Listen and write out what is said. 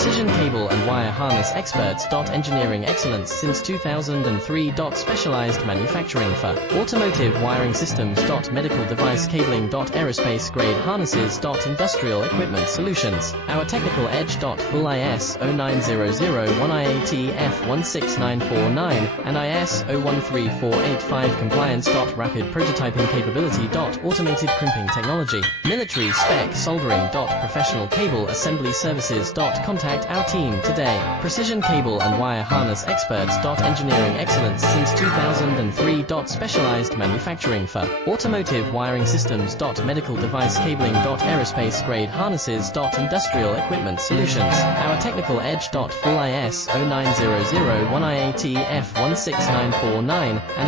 Precision cable and wire harness experts. Engineering excellence since 2003. Specialized manufacturing for automotive wiring systems. Medical device cabling. Aerospace grade harnesses. Industrial equipment solutions. Our technical edge. Full ISO 9001 IATF 16949 and ISO 13485 compliance. Rapid prototyping capability. Automated crimping technology. Military spec soldering. Professional cable assembly services. Contact our team today. Precision cable and wire harness experts. Engineering excellence since 2003. Specialized manufacturing for automotive wiring systems. Medical device cabling. Aerospace grade harnesses. Industrial equipment solutions. Our technical edge. Full ISO 9001 IATF 16949 and